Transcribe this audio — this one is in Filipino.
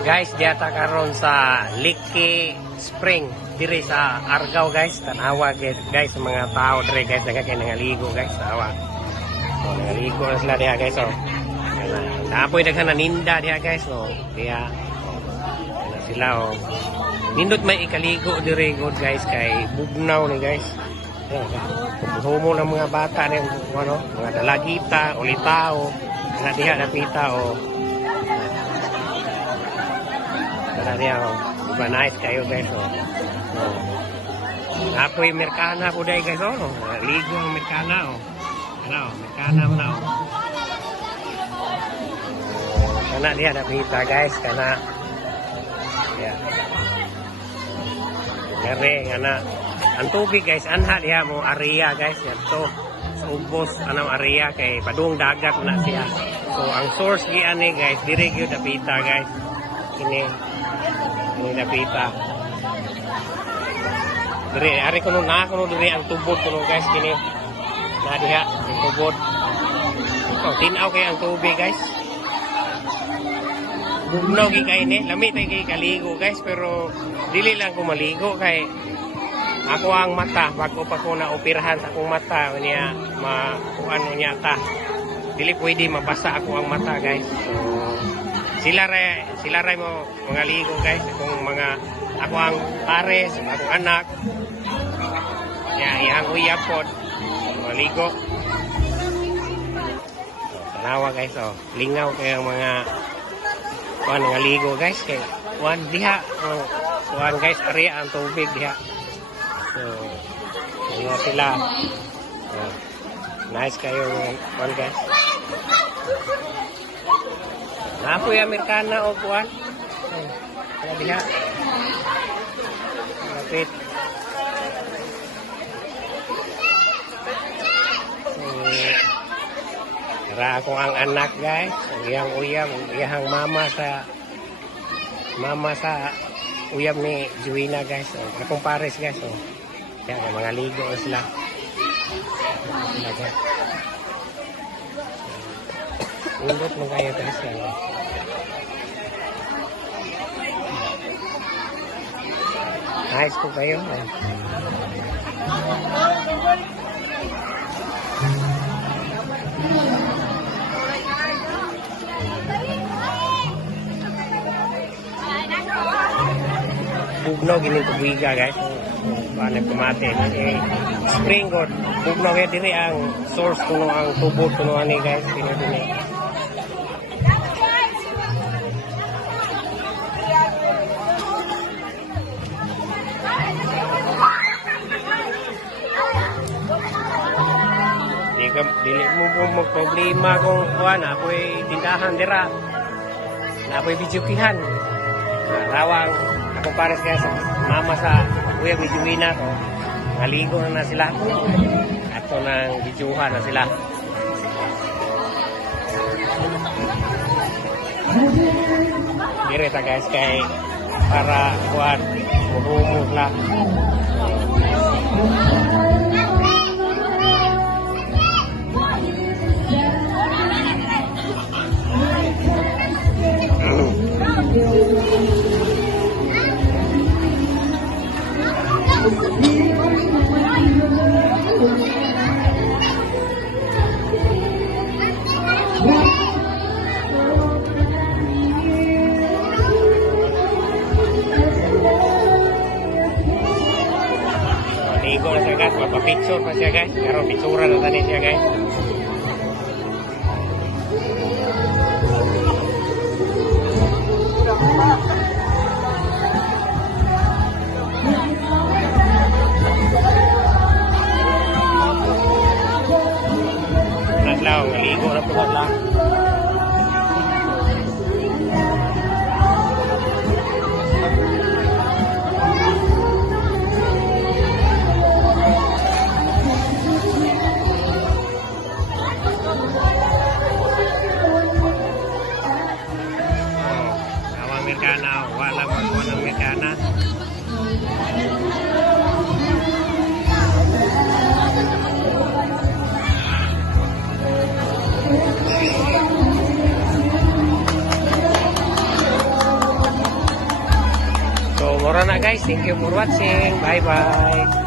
Guys, diata karon sa Licky Spring diri sa Argao guys. Tanawa guys sa mga tao diri guys nangaligo guys. Tanawa. So, nangaligo na sila diha guys. So, naapoy daghan na ninda diha guys. So, diha sila oh. Nindot may ikaligo diri good guys kay bugnaw ni guys. Humo ng mga bata ni ano, mga dalagita, ulitao, na diha napita o. Tara diha o. Diba nice kayo guys o. Apoy Amerikana po dahil guys o. Ligo ang Amerikana o. Ano o, Amerikana mo na o. Kana diha napita guys, kana. Yeah. Ngari, ngana. Ang tubig guys, anha diha mo area guys. Yato, sa ubos, anong area kay padung dagat na siya. So, ang source giyan ni guys, dire gyud napita guys. Kini napita. Dire, ari kuno na, kuno dire ang tubod kuno guys, kini. Na diha, ang tubod. So, tinaw kay ang tubig guys. Bugnaw gi kay ni, lami tay kay kaligo guys, pero dili lang ko maligo kay ako ang mata, bago pa ko na operahan sa akong mata, niya makuan niya ta. Dili pwede mabasa ako ang mata, guys. So, sila ray mo mga ligo, guys. Ako ang pares, akong anak. Ihang uyab po, mga ligo. So, tanawa, guys. So, lingaw kayo mga mga ligo, guys. Kay kuan diha, kuan guys, area ang tubig diha. So, ano sila. Nice kayo kuan guys. Napoy Amerikana o kuan. Kaya diha. Lapit. Tara ako ang anak guys. Iyang uyam, iyang mama sa uyam ni Juina guys. Akong pares guys. Kaya mga ligo sila. Undot mo kayo guys. Nice po kayo. Bugnaw gining tubiga guys. Paano kumate spring god bugnaw ya diri ang source kuno ang tubod kuno ani guys dinhi. Dili mo problema kung kuan apoy tindahan dira. Apoy bijukihan. Rawang ako pares guys, mama sa kuya Juina ko. Maligo na sila. Ato nang bijuhan na sila. Direta guys kay para kuan muhumog lang. Ligo na siya guys, mapapicture pa siya guys. Pero pictura na tani siya guys. Natlaw, ligo na po natlaw. Amerikana, wala magkuhan ng Amerikana. mura na guys. Thank you for watching. Bye bye.